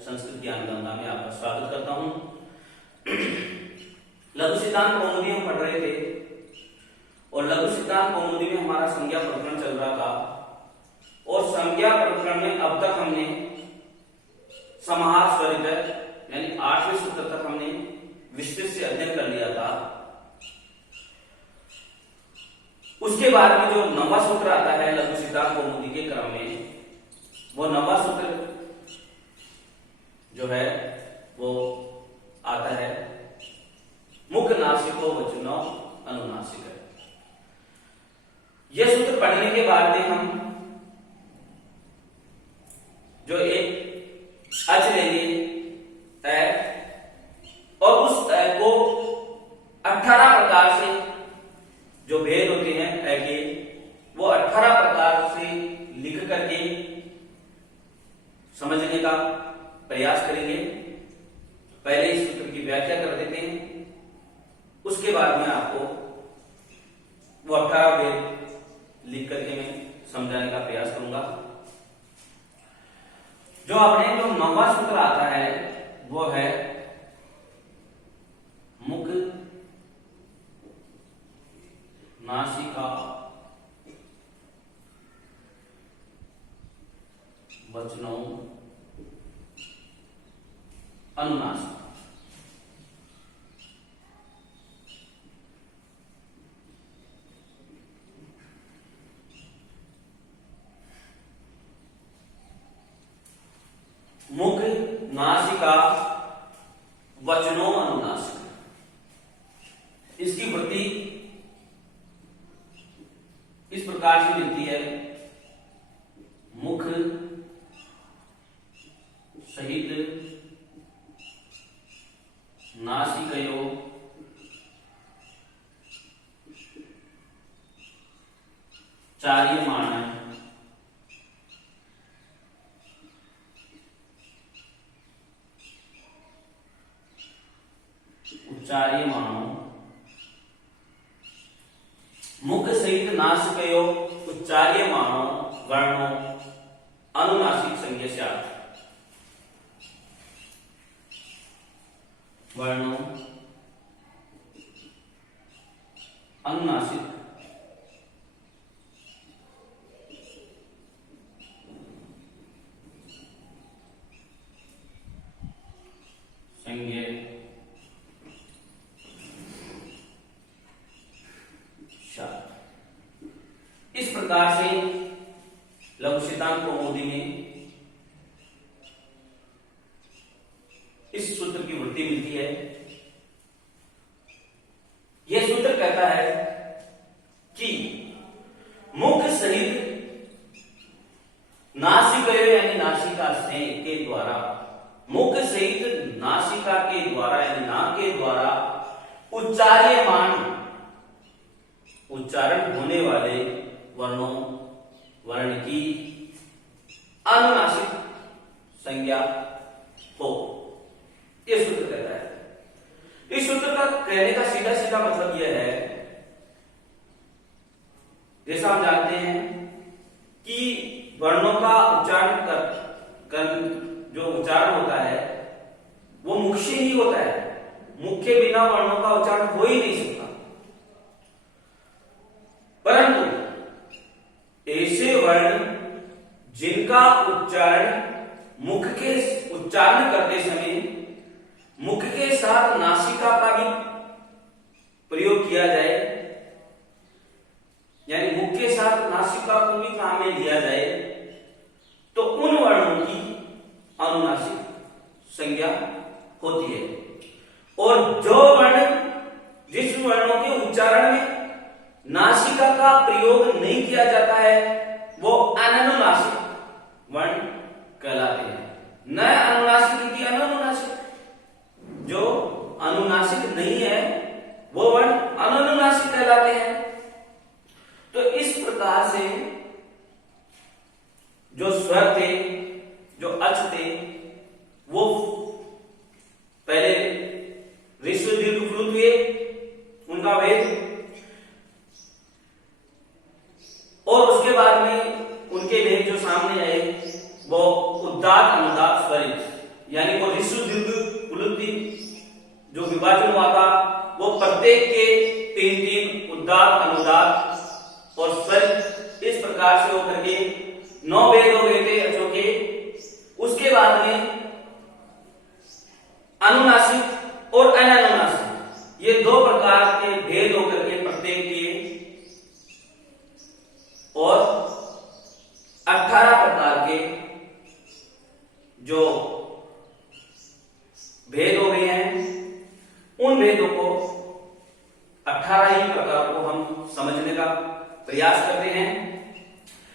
संस्कृत ज्ञान गंगा में आपका स्वागत करता हूं। लघु सिद्धांत कौमुदी हम पढ़ रहे थे और लघु सिद्धांत कौमुदी में हमारा संज्ञा प्रकरण चल रहा था और संज्ञा प्रकरण में अब तक हमने समाहार स्वरित यानी 8वें सूत्र तक हमने विस्तृत से अध्ययन कर लिया था। उसके बाद में जो 9वां सूत्र आता है लघु सिद्धांत कौमुदी के क्रम में, वो 9वां सूत्र जो है वो आता है मुख नासिको वचनो अनुनासिक। यह सूत्र पढ़ने के बाद में हम जो एक अच लेंगे तय, और उस तय को 18 प्रकार से जो भेद होते हैं तय के, वो 18 प्रकार से लिख करके समझने का प्रयास करेंगे। पहले इस सूत्र की व्याख्या कर देते हैं, उसके बाद में आपको वो 18 भेद लिख करके मैं समझाने का प्रयास करूंगा। जो आपने जो 9वां सूत्र आता है वो है मुख नासिका वचनों अनुनासिक। मुख नासिका वचनों अनुनासिक, इसकी वृत्ति इस प्रकार से मिलती है। मुख सहित नासिकयो चार्यमाण उच्चार्यमाणो, मुख सहित नासिकयो उच्चार्यमाणो वर्णो अनुनासिक संज्ञा स्यात्। वर्णो अनुनासिक संज्ञा स्यात्। इस प्रकार से लघु सिद्धांत कौमुदी में इस सूत्र की वृत्ति मिलती है। यह सूत्र कहता है कि मुख सहित नासिकयो यानी नासिका से के द्वारा, मुख सहित नासिका के द्वारा यानी नाक के द्वारा उच्चार्यमान उच्चारण होने वाले वर्णों वर्ण की अनुनासिक संज्ञा हो, यह सूत्र कहता है। इस सूत्र का कहने का सीधा सीधा मतलब यह है, जैसा हम जानते हैं कि वर्णों का उच्चारण कर जो उच्चारण होता है वो मुख से ही होता है। मुख के बिना वर्णों का उच्चारण हो ही नहीं सकता। परंतु ऐसे वर्ण जिनका उच्चारण मुख के उच्चारण करते समय मुख के साथ नासिका का भी प्रयोग किया जाए, यानी मुख के साथ नासिका को भी काम में लिया जाए, तो उन वर्णों की अनुनासिक संज्ञा होती है। और जो वर्ण जिस वर्णों के उच्चारण में नासिका का प्रयोग नहीं किया जाता है वो अननुनासिक वर्ण कहलाते हैं। न अनुनासिक की अनुनासिक, जो अनुनासिक नहीं है वो वर्ण अनुनासिक कहलाते हैं। तो इस प्रकार से जो स्वर थे, जो अच थे, वो पहले ऋस्व दीर्घ फ्लुत हुए, उनका भेद, और उसके बाद में उनके भेद जो सामने आए वो उदात्त अनुदात्त स्वरित यानी वो ऋस्व दीर्घ प्लुत जो विभाजन हुआ था वो प्रत्येक के 3-3 उदात्त अनुदात्त और स्वर इस प्रकार से होकर के 9 भेद हो गए थे अचों के। उसके बाद में अनुनासिक और अनानुनासिक ये 2 प्रकार के भेद होकर के प्रत्येक के और 18 प्रकार के जो भेद हो गए हैं उन भेदों को 18 ही प्रकार को हम समझने का प्रयास करते हैं।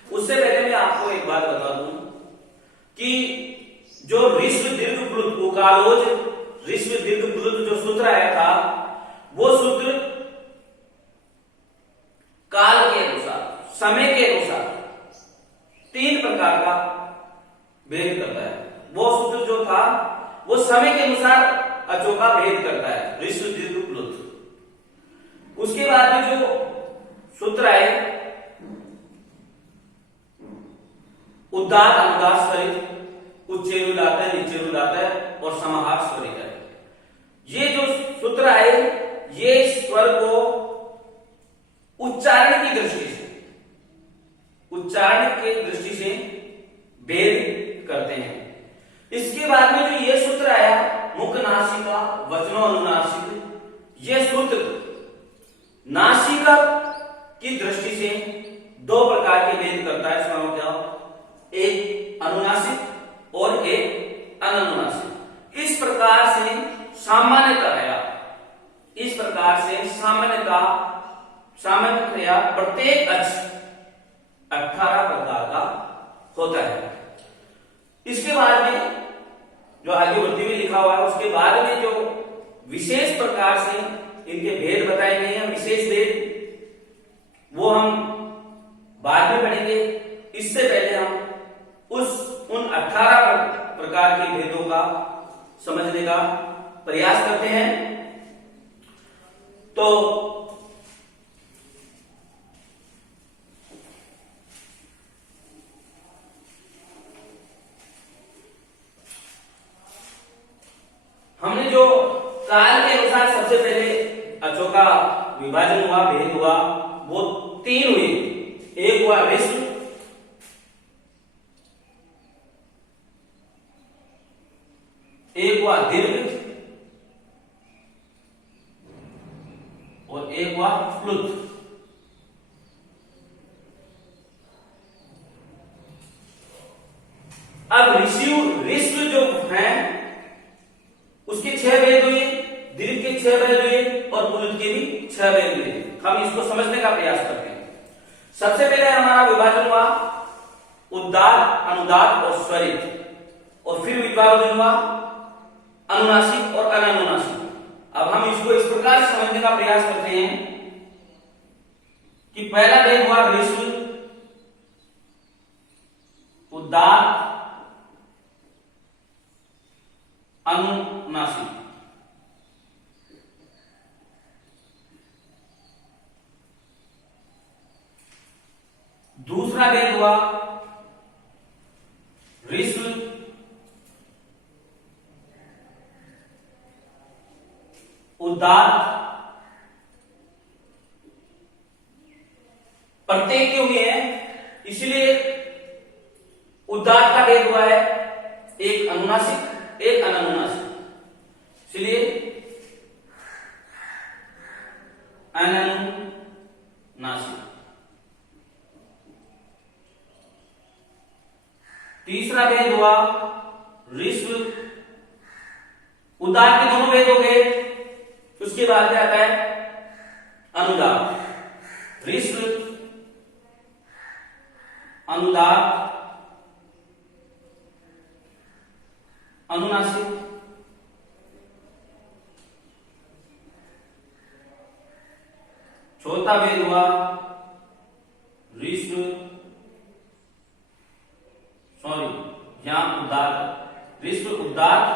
उससे पहले मैं आपको एक बात बता दूं कि जो ऋस्व दीर्घ प्लुत उकालोज ऋस्व दीर्घ प्लुत जो सूत्र आया था वो सूत्र काल के अनुसार समय के अनुसार 3 प्रकार का भेद करता है। वो सूत्र जो था वो समय के अनुसार अचों का भेद करता है ऋस्व दीर्घ प्लुत। उसके बाद में जो सूत्र आए उदात्त अनुदात्त स्वरित उच्चैरुदात्त है नीचैरुदात्त है और समाहार स्वरित है। ये जो सूत्र आए ये स्वर को उच्चारण की दृष्टि से भेद करते हैं। इसके बाद में जो ये सूत्र आया मुख नासिका वचनो अनुनासिक ये सूत्र नासिका की दृष्टि से 2 प्रकार के भेद करता है। इसका मतलब एक अनुनासिक और एक अननुनासिक। इस प्रकार से सामान्यतया प्रत्येक अक्ष 18 प्रकार का होता है। इसके बाद में जो आगे बढ़ती हुई लिखा हुआ है उसके बाद में जो विशेष प्रकार से इनके भेद बताए गए हैं विशेष भेद वो हम बाद में पढ़ेंगे। इससे पहले हम उन 18 प्रकार के भेदों का समझने का प्रयास करते हैं। तो हमने जो काल के अनुसार सबसे पहले अचों का विभाजन हुआ भेद हुआ वो 3 हुए। एक हुआ ऋस्व एक हुआ दीर्घ और एक हुआ प्लुत। अब ऋस्व जो है उसके 6 भेद हुए दीर्घ के 6 भेद हुए और प्लुत के भी 6 भेद हुए। हम इसको समझने का प्रयास करते हैं। सबसे पहले हमारा विभाजन हुआ उदात्त अनुदात्त और स्वरित और फिर विभाजन हुआ अनुनासिक और अनानुनासिक। अब हम इसको इस प्रकार से समझने का प्रयास करते हैं कि पहला भेद हुआ ऋस्व उदात्त अनुनासिक। दूसरा भेद हुआ ऋस्व उदात्त प्रत्येक के हुए हैं इसलिए उदात्त का भेद हुआ है एक अनुनासिक एक अनानुनासिक इसलिए अनानुनासिक। तीसरा भेद हुआ ऋस्व उदात्त के दोनों भेद हो गए। उसके बाद क्या आता है अनुदात्त ऋस्व अनुदात्त अनुनासिक। चौथा भेद हुआ ऋस्व उदात्त ऋस्व उदात्त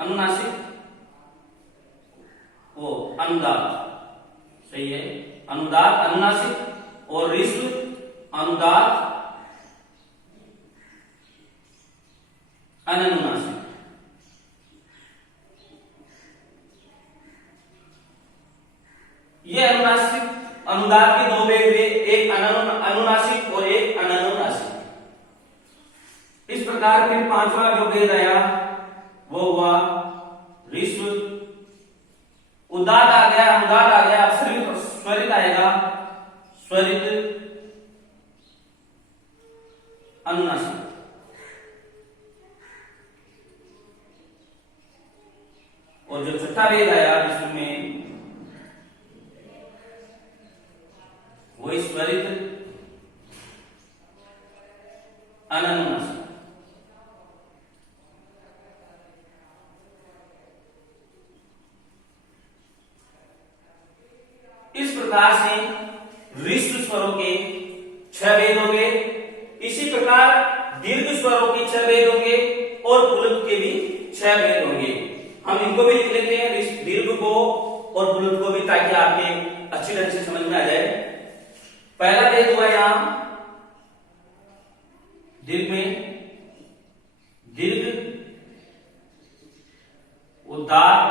अनुनासिक वो अनुदात्त सही है अनुदात्त अनुनासिक और ऋस्व अनुदात्त अनानुनासिक। अनुदात के दो भेद हुए, एक अनुनासिक और एक अननुनासिक। इस प्रकार फिर पांचवा जो भेद आया वो हुआ ऋस्व। उदात आ गया, अनुदात आ गया, अब स्वरित आएगा, स्वरित अनुनासिक। और जो छठा भेद आया इसमें वो स्वरित अननुनासिक। इस प्रकार से ऋस्व स्वरों के 6 भेद हो गए। इसी प्रकार दीर्घ स्वरों के 6 भेद होंगे और पुलुत के भी 6 भेद होंगे। हम इनको भी लिख लेते हैं, दीर्घ को और पुलुत को भी, ताकि आपके अच्छी तरह से समझ में आ जाए। पहला भेद हुआ यहां दीर्घ में, दीर्घ उदात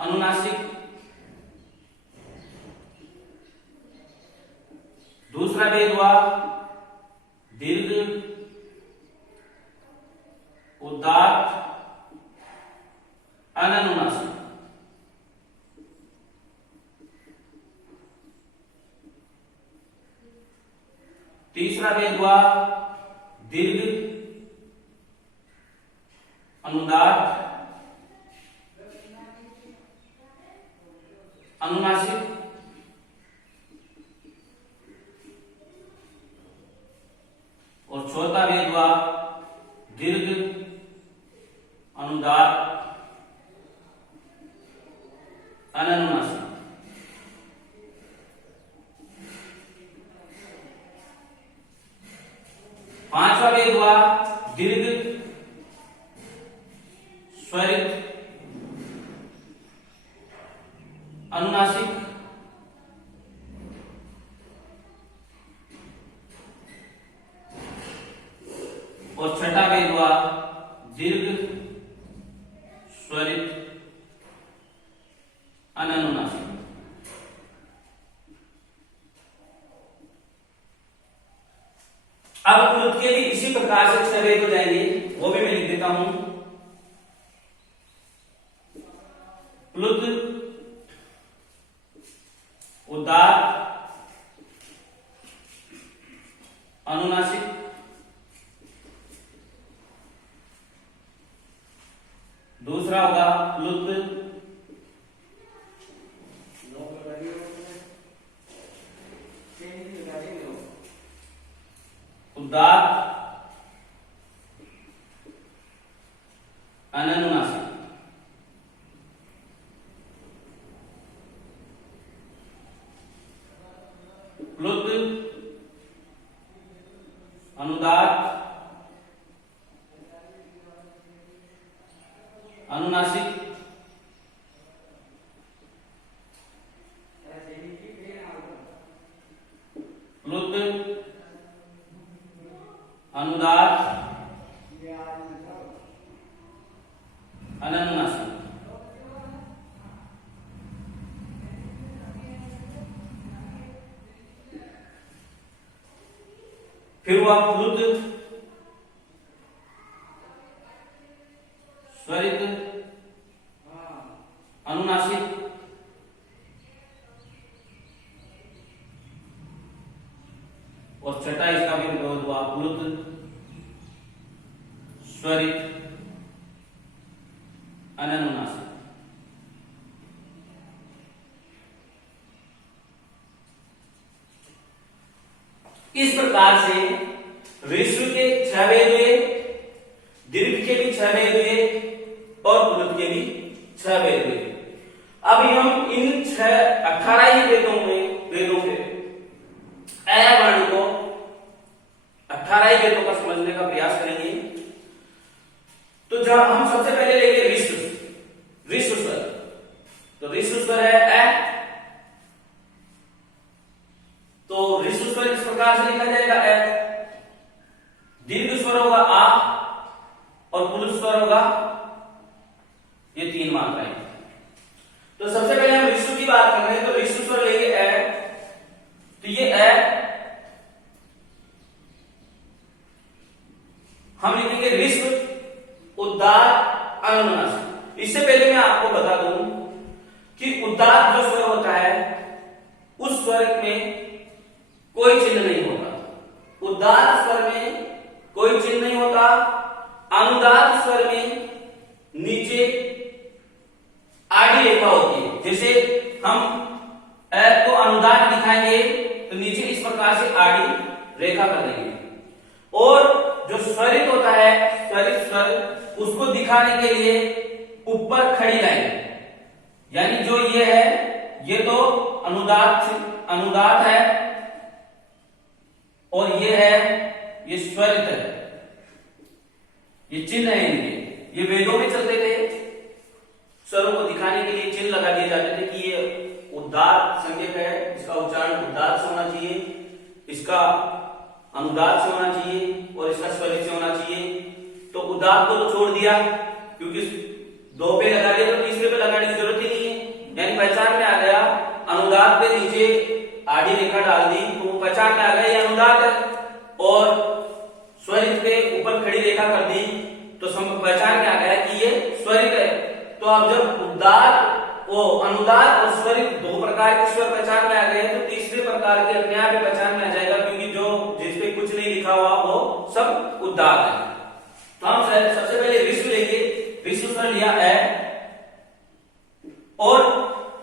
अनुनासिक। दूसरा भेद हुआ दीर्घ उदात अननुनासिक। तीसरा भेद हुआ दीर्घ अनुदात अनुनासिक। और चौथा भेद हुआ दीर्घ अनुदात अननुनासिक। पांचवा भेद हुआ दीर्घ स्वरित अनुनासिक। और छठा भेद हुआ दीर्घ स्वरित अननुनासिक। अब पुलुत के भी इसी प्रकार से 6 भेद हो जाएंगे, वो भी मैं लिख देता हूं। प्लुत उदात अनुनासिक। दूसरा होगा प्लुत उदात अननुनासिक। प्लुत अनुदात अनुनासिक। प्लुत अनुदात अननुनासिक। फिर हुआ प्लुत स्वरित अनुनासिक। और छठा इसका भी विरोध हुआ प्लुत स्वरित अननुनासिक। इस प्रकार से ऋस्व के 6 भेद हुए, दीर्घ के भी 6 भेद हुए और पुलुत के भी 6 भेद हुए। अब हम इन 18 ही वेदों के अ वर्ण को 18 ही वेदों का समझने का प्रयास करेंगे। तो जब हम सबसे पहले लेंगे ऋस्व स्वर, तो ऋस्व स्वर है अ। तो ऋस्व स्वर इस प्रकार से लिखा जाएगा अ। दीर्घ स्वर होगा आ और पुलुत स्वर होगा ये 3 मात्राएं। तो सबसे पहले हम ऋस्व की बात कर रहे हैं, तो ऋस्व हम लिखेंगे ऋस्व उदात्त अनुनासिक। इससे पहले मैं आपको बता दूं कि उदात्त जो स्वर होता है उस स्वर में कोई चिन्ह नहीं होता। उदात्त स्वर में कोई चिन्ह नहीं होता। अनुदात्त स्वर में नीचे आड़ी रेखा होती है। जैसे हम को अनुदात्त दिखाएंगे तो नीचे इस प्रकार से आड़ी रेखा कर देंगे। और जो स्वरित होता है, स्वरित स्वर, उसको दिखाने के लिए ऊपर खड़ी लाइन, यानी जो ये है ये तो अनुदात्त है और ये है ये स्वरित है। ये चिन्ह है इनके, ये वेदों में चलते थे। स्वरों को दिखाने के लिए चिन्ह लगा दिए जाते थे कि ये उदात्त संज्ञक है, इसका उच्चारण उदात्त से होना चाहिए, इसका अनुदात्त से होना चाहिए और इसका स्वरित से होना चाहिए। तो उदात्त को तो छोड़ दिया क्योंकि दो पे लगा दिया तो तीसरे पे लगाने की जरूरत ही नहीं है, यानी पहचान में आ गया। अनुदात्त पे नीचे आड़ी रेखा डाल दी तो पहचान में आ गया ये अनुदात्त है। और स्वरित पे ऊपर खड़ी रेखा कर दी तो पहचान में आ गया कि ये स्वरित है। तो अब जब उदात्त अनुदात्त और स्वरित दो प्रकार के स्वर पहचान में आ गए तो तीसरे प्रकार के अपने आप पहचान में आ जाएगा, क्योंकि जो जिसपे कुछ नहीं लिखा हुआ वो सब उदात्त है। तो हम सबसे पहले ऋस्व लेंगे। ऋस्व स्वर लिया है और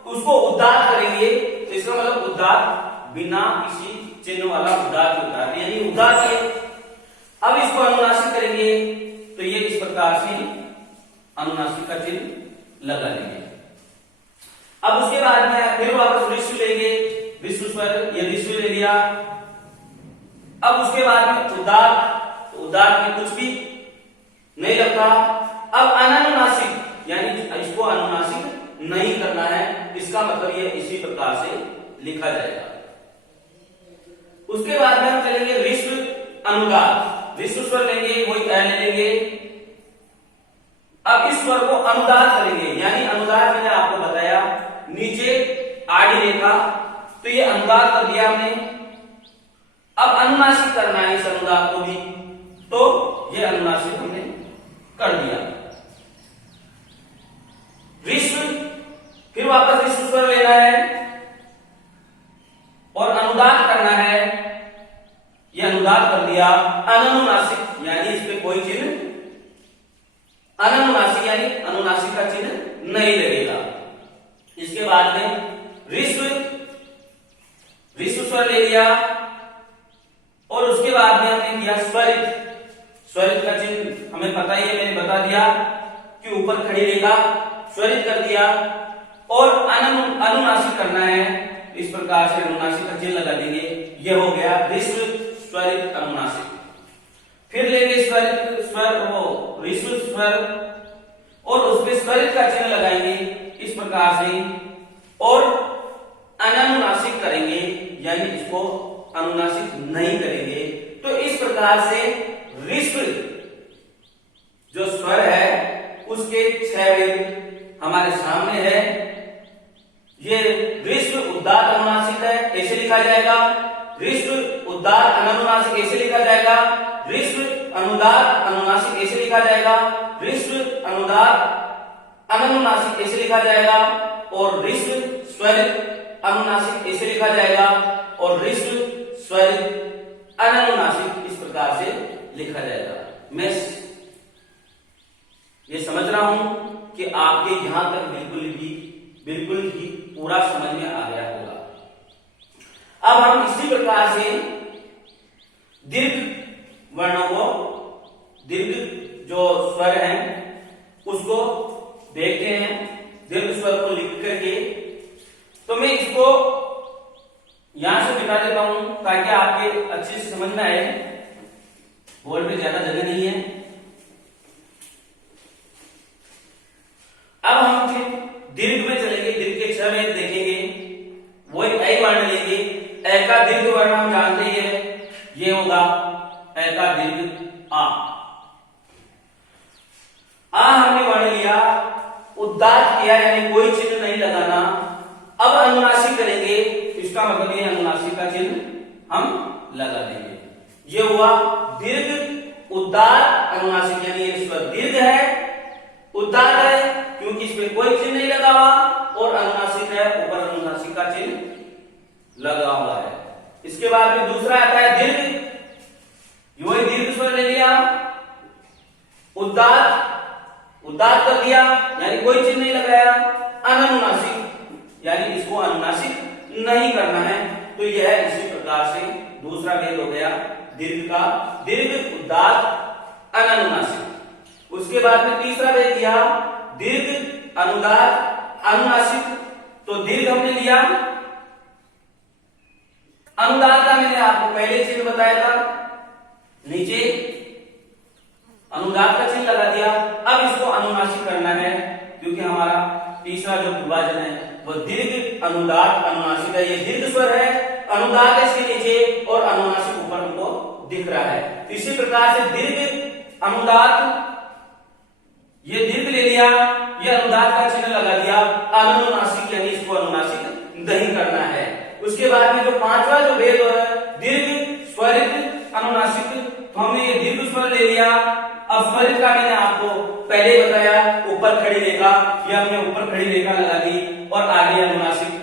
उसको उदात्त करेंगे तो इसका मतलब उदात्त बिना किसी चिन्ह वाला उदात्त होता है, यानी उदात्त है। अब इसको अनुनासिक करेंगे तो ये इस प्रकार से अनुनासिक का चिन्ह लगा लेंगे। अब उसके बाद में फिर वापस ऋस्व लेंगे, ऋस्व स्वर, ये ऋस्व ले लिया। अब उसके बाद में उदात्त, तो उदात्त में कुछ भी नहीं रखा। अब अनुनासिक, यानी इसको अनुनासिक नहीं करना है, इसका मतलब ये इसी प्रकार से लिखा जाएगा। उसके बाद में हम चलेंगे ऋस्व अनुदात्त। ऋस्व स्वर लेंगे, वही ले लेंगे। अब इस स्वर को अनुदात्त करेंगे, यानी अनुदात्त मैंने आपको बताया नीचे आड़ी रेखा, तो ये अनुदात्त कर दिया हमने। अब अनुनासिक करना है इस अनुदात्त को भी, तो ये अनुनासिक हमने कर दिया। ऋस्व, फिर वापस ऋस्व स्वर लेना है और अनुदात्त करना है, ये अनुदात्त कर दिया। अनुनासिक यानी इस पे कोई चिन्ह, अनुनासिक यानी अनुनासिक का चिन्ह नहीं लगेगा। इसके बाद में ऋस्व स्वर ले लिया और उसके बाद में हमने किया स्वरित। स्वरित का चिन्ह हमें पता ही है, मैंने बता दिया कि ऊपर खड़ी रेखा, स्वरित कर दिया। और अनुनासिक करना है, इस प्रकार से अनुनासिक का चिन्ह लगा देंगे। ये हो गया ऋस्व स्वरित अनुनासिक। फिर लेंगे स्वरित स्वर, वो ऋस्व स्वर, और उसपे स्वरित का चिन्ह लगाएंगे इस प्रकार से, और अनुनासिक करेंगे, यानी इसको अनुनासिक नहीं करेंगे। तो इस प्रकार से ऋस्व जो स्वर है उसके 6 वेद हमारे सामने है। ये ऋस्व उदात्त अनुनासिक है, ऐसे लिखा जाएगा। ऋस्व उदात्त अनुनासिक ऐसे लिखा जाएगा। ऋस्व अनुदात्त अनुनासिक ऐसे लिखा जाएगा। ऋस्व अनुदात्त अनुनासिक ऐसे लिखा जाएगा। और ऋस्व स्वरित अनुनासिक ऐसे लिखा जाएगा। और ऋस्व स्वरित अनुनासिक इस प्रकार से लिखा जाएगा। मैं ये समझ रहा हूं कि आपके यहां तक बिल्कुल ही पूरा समझ में आ गया होगा। अब हम इसी प्रकार से दीर्घ वर्णों को, दीर्घ जो स्वर हैं उसको देखते हैं। दीर्घ स्वर को लिख करके, तो मैं इसको यहां से मिटा देता हूं ताकि आपके अच्छे से समझ में आए। बोर्ड में ज्यादा जगह नहीं है। अब हम फिर दीर्घ में चलेंगे, दीर्घ के 6 वेद देखेंगे। वही ऐ वर्ण लेंगे। ऐ का दीर्घ वर्ण हम जानते ही है, ये होगा ऐ का दीर्घ आ। हमने वर्ण लिया, उदात्त किया, यानी कोई चिन्ह नहीं लगाना। अब अनुनासिक करेंगे, इसका मतलब ये अनुनासिक का चिन्ह हम लगा देंगे। ये हुआ दीर्घ उदात्त अनुनासिक यानी ये स्वर दीर्घ है, उद्दात है क्योंकि इस पे कोई चिन्ह नहीं लगा हुआ, और अनुनासिक है, ऊपर अनुनासिक का चिन्ह लगा हुआ है। इसके बाद में दूसरा आता है दीर्घ, वही दीर्घ स्वर ले लिया, उद्दात कर दिया यानी कोई चिन्ह नहीं लगाया। अननुनासिक यानी इसको अनुनासिक नहीं करना है। तो यह इसी प्रकार से दूसरा भेद हो गया दीर्घ का, दीर्घ, उद्दात, अननुनासिक। उसके बाद में तीसरा भेद दिया दीर्घ, अनुदात, अनुनासिक। तो दीर्घ हमने लिया, अनुदात का मैंने आपको पहले चिन्ह बताया था, नीचे अनुदात का चिन्ह लगा दिया। अब इसको अनुनासिक करना है क्योंकि हमारा तीसरा जो विभाजन है वो दीर्घ, अनुदात, अनुनासिक है। ये दीर्घ स्वर है, अनुदात है इसके नीचे और अनुनासिक ऊपर हमको दिख रहा है। इसी प्रकार से दीर्घ, अनुदात, ये दीर्घ ले लिया, ये अनुदात का चिन्ह लगा दिया, अनुनासिक यानी इसको अनुनासिक नहीं करना है। उसके बाद में जो पांचवा जो भेद है दीर्घ, स्वरित, अनुनासिक, तो हमने ये दीर्घ स्वर ले लिया। अब स्वरित का मैंने आपको पहले बताया, ऊपर खड़ी रेखा, ये हमने ऊपर खड़ी रेखा लगा दी और आगे अनुनासिक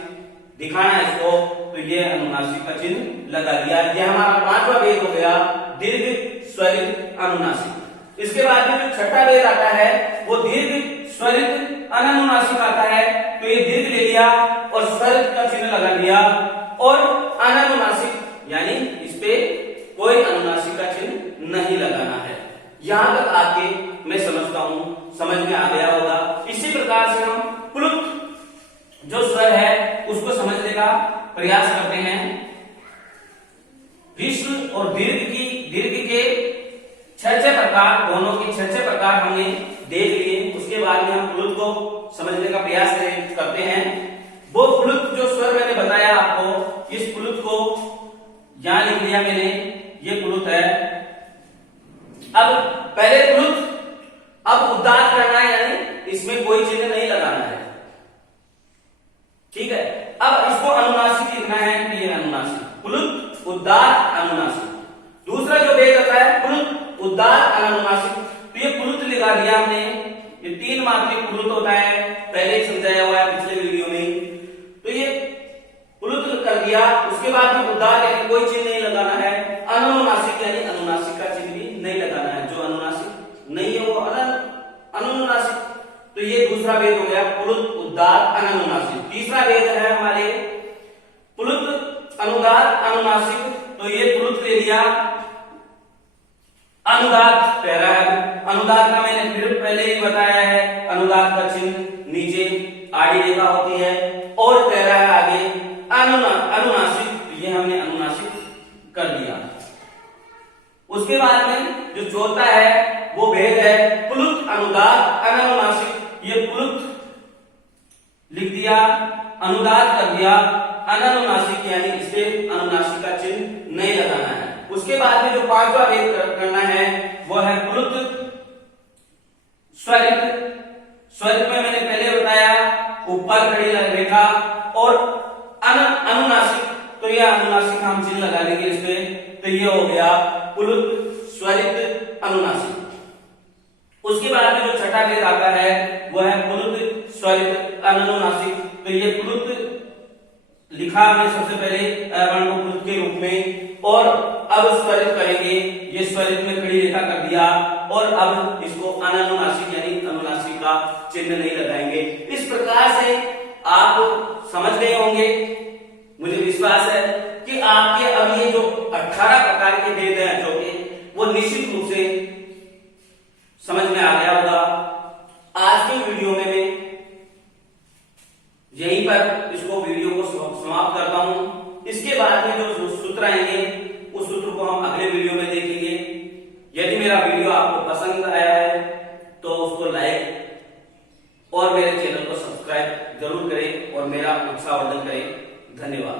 दिखाना इसको, तो ये अनुनासिक का चिन्ह लगा दिया। ये हमारा पांचवा भेद हो गया दीर्घ, स्वरित, अनुनासिक। इसके बाद में जो छठा भेद आता है वो दीर्घ, स्वरित, अननुनासिक आता है। तो ये दीर्घ ले लिया और स्वरित का चिन्ह लगा दिया, और अननुनासिक यानी इस पे कोई अनुनासिक का चिन्ह नहीं लगाना है। यहां तक आके मैं समझता हूं समझ में आ गया होगा। इसी प्रकार से हम प्लुत जो स्वर है उसको समझने का प्रयास करते हैं। ह्रस्व और दीर्घ के छह प्रकार, दोनों के छह प्रकार हमने देख लिए। उसके बाद में हम प्लुत को समझने का प्रयास करते हैं। वो प्लुत जो स्वर मैंने बताया आपको, इस प्लुत को यहां लिख लिया मैंने, ये प्लुत है। अब पहले प्लुत, अब उद्दात करना है यानी इसमें कोई चिन्ह नहीं लगाना है, ठीक है। अब इसको अनुनासिक लिखना है, ये अनुनासिक, प्लुत, उद्दात, अनुनासिक। दूसरा जो भेद आता है प्लुत, उद्दात, अनुनासिक, तो ये प्लुत लिखा दिया हमने। ये 3 मात्रिक प्लुत होता है, पहले ही समझाया हुआ है पिछले वीडियो में। तो ये प्लुत कर दिया। उसके बाद में उद्दात यानी कोई चिन्ह नहीं लगाना है, अनुनासिक यानी अनुनासिक का चिन्ह भी नहीं लगाना है, जो अनुनासिक नहीं है वो अनुनासिक। तो ये दूसरा भेद हो गया प्लुत, उद्दात, अनुनासिक। तीसरा भेद है हमारे प्लुत, अनुदात, अनुनासिक। तो ये प्लुत ले लिया, अनुदात कह रहा है। अनुदात का मैंने फिर पहले ही बताया है, अनुदात का चिन्ह नीचे आड़ी रेखा होती है, और कह रहा है आगे अनुनासिक, तो ये हमने अनुनासिक कर दिया। उसके बाद में जो चौथा है वो भेद है प्लुत, अनुदात, अनुनासिक। ये प्लुत लिख दिया, अनुदात कर दिया, अनुनासिक यानी इसे अनुनासिक का चिन्ह नहीं लगाना है। उसके बाद में जो पांचवा भेद करना है वो है प्लुत, स्वरित। स्वरित में मैंने पहले बताया ऊपर खड़ी रेखा और अनुनासिक, तो यह अनुनासिक हम चिन्ह लगा लेंगे इस पे। तो ये हो गया प्लुत, स्वरित, अनुनासिक। उसके बाद में जो छठा भेद आता है वो है प्लुत, स्वरित, अनुनासिक। तो ये प्लुत लिखा हमने सबसे पहले वर्ण को प्लुत के रूप में, और अब स्वरित करेंगे, ये स्वरित में खड़ी रेखा कर दिया, और अब इसको अनुनासिक यानी अनुनासिक का चिन्ह नहीं लगाएंगे। इस प्रकार से आप समझ गए होंगे, मुझे विश्वास है कि आपके अब ये जो 18 प्रकार के भेद हैं जो कि वो निश्चित रूप से समझ में आ गया होगा। आज की वीडियो में मैं यहीं पर इसको वीडियो को समाप्त करता हूं। इसके बाद में जो सूत्र आएंगे उस सूत्र को हम अगले वीडियो में देखेंगे। यदि मेरा वीडियो आपको पसंद आया है तो उसको लाइक और मेरे चैनल को सब्सक्राइब जरूर करें और मेरा उत्साहवर्धन करें। धन्यवाद।